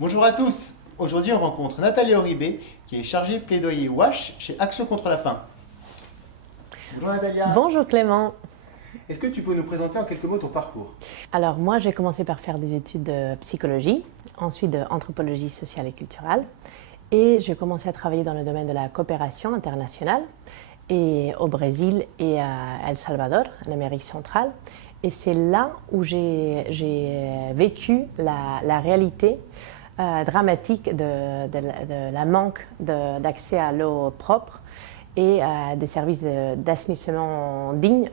Bonjour à tous. Aujourd'hui, on rencontre Nathalie Oribé, qui est chargée plaidoyer WASH chez Action contre la faim. Bonjour Natalia. Bonjour Clément. Est-ce que tu peux nous présenter en quelques mots ton parcours? Alors moi j'ai commencé par faire des études de psychologie, ensuite d'anthropologie sociale et culturelle et j'ai commencé à travailler dans le domaine de la coopération internationale et au Brésil et à El Salvador, en Amérique centrale. Et c'est là où j'ai vécu la réalité dramatique de la manque d'accès à l'eau propre et des services d'assainissement dignes.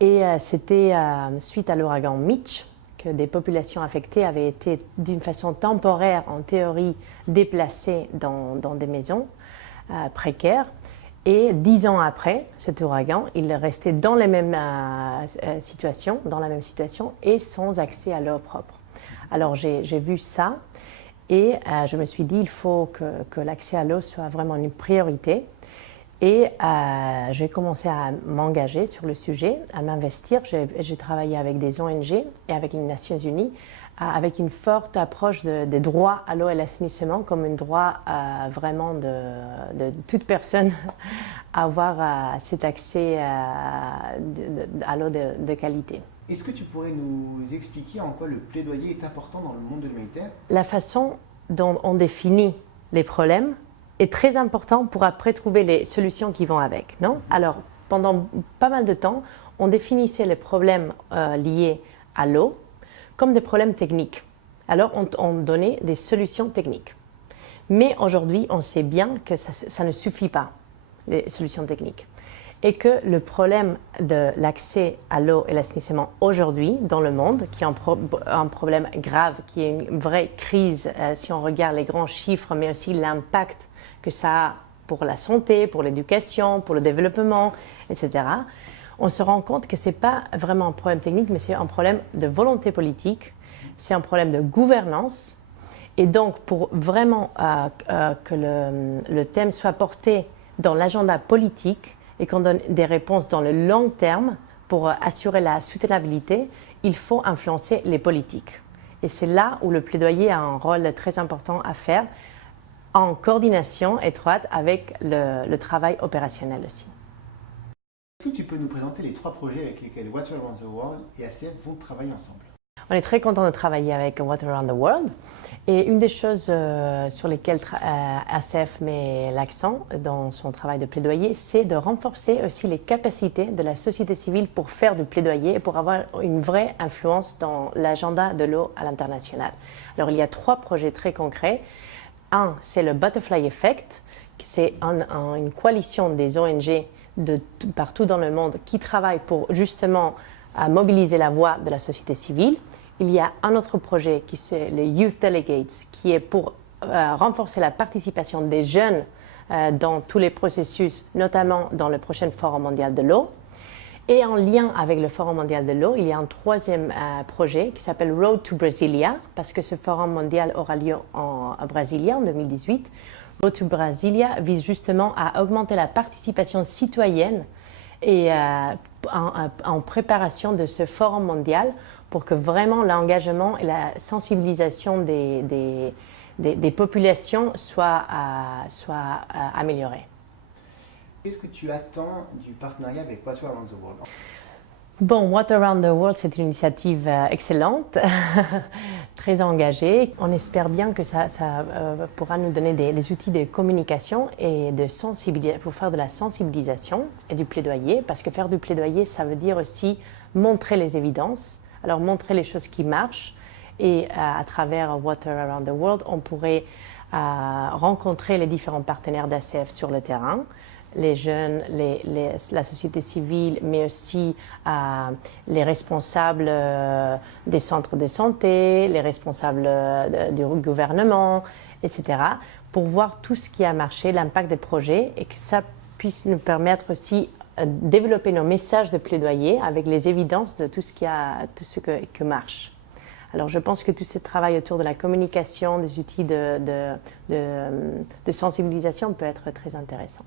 Et c'était suite à l'ouragan Mitch que des populations affectées avaient été d'une façon temporaire, en théorie, déplacées dans des maisons précaires. Et 10 ans après cet ouragan, ils restaient dans les mêmes situations, dans la même situation et sans accès à l'eau propre. Alors j'ai vu ça et je me suis dit il faut que l'accès à l'eau soit vraiment une priorité. Et j'ai commencé à m'engager sur le sujet, à m'investir. J'ai travaillé avec des ONG et avec les Nations Unies, avec une forte approche des droits à l'eau et l'assainissement comme un droit vraiment de toute personne à avoir cet accès à l'eau de qualité. Est-ce que tu pourrais nous expliquer en quoi le plaidoyer est important dans le monde de l'humanitaire? La façon dont on définit les problèmes est très important pour après trouver les solutions qui vont avec, non? Alors, pendant pas mal de temps, on définissait les problèmes liés à l'eau comme des problèmes techniques. Alors, on donnait des solutions techniques. Mais aujourd'hui, on sait bien que ça ne suffit pas, les solutions techniques. Et que le problème de l'accès à l'eau et l'assainissement aujourd'hui dans le monde, qui est un problème grave, qui est une vraie crise si on regarde les grands chiffres, mais aussi l'impact que ça a pour la santé, pour l'éducation, pour le développement, etc. On se rend compte que ce n'est pas vraiment un problème technique, mais c'est un problème de volonté politique, c'est un problème de gouvernance. Et donc, pour vraiment que le thème soit porté dans l'agenda politique et qu'on donne des réponses dans le long terme pour assurer la soutenabilité, il faut influencer les politiques. Et c'est là où le plaidoyer a un rôle très important à faire, en coordination étroite avec le travail opérationnel aussi. Est-ce que tu peux nous présenter les 3 projets avec lesquels Water Around the World et ACF vont travailler ensemble? On est très content de travailler avec Water Around the World. Et une des choses sur lesquelles ACF met l'accent dans son travail de plaidoyer, c'est de renforcer aussi les capacités de la société civile pour faire du plaidoyer et pour avoir une vraie influence dans l'agenda de l'eau à l'international. Alors il y a 3 projets très concrets. Un, c'est le Butterfly Effect, c'est une coalition des ONG partout dans le monde qui travaillent pour justement mobiliser la voix de la société civile. Il y a un autre projet qui c'est les Youth Delegates, qui est pour renforcer la participation des jeunes dans tous les processus, notamment dans le prochain Forum mondial de l'eau. Et en lien avec le Forum mondial de l'eau, il y a un 3e projet qui s'appelle Road to Brasilia, parce que ce Forum mondial aura lieu à Brasilia en 2018. Road to Brasilia vise justement à augmenter la participation citoyenne et en préparation de ce Forum mondial pour que vraiment l'engagement et la sensibilisation des populations soient améliorées. Qu'est-ce que tu attends du partenariat avec Water Around the World? Bon, Water Around the World, c'est une initiative excellente, très engagée. On espère bien que ça pourra nous donner des outils de communication et pour faire de la sensibilisation et du plaidoyer, parce que faire du plaidoyer, ça veut dire aussi montrer les évidences, alors montrer les choses qui marchent. Et à travers Water Around the World, on pourrait rencontrer les différents partenaires d'ACF sur le terrain, les jeunes, la société civile, mais aussi les responsables des centres de santé, les responsables du gouvernement, etc., pour voir tout ce qui a marché, l'impact des projets, et que ça puisse nous permettre aussi de développer nos messages de plaidoyer avec les évidences de tout ce que marche. Alors je pense que tout ce travail autour de la communication, des outils de sensibilisation peut être très intéressant.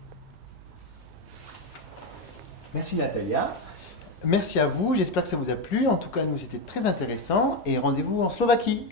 Merci Natalia. Merci à vous, j'espère que ça vous a plu. En tout cas, nous, c'était très intéressant. Et rendez-vous en Slovaquie.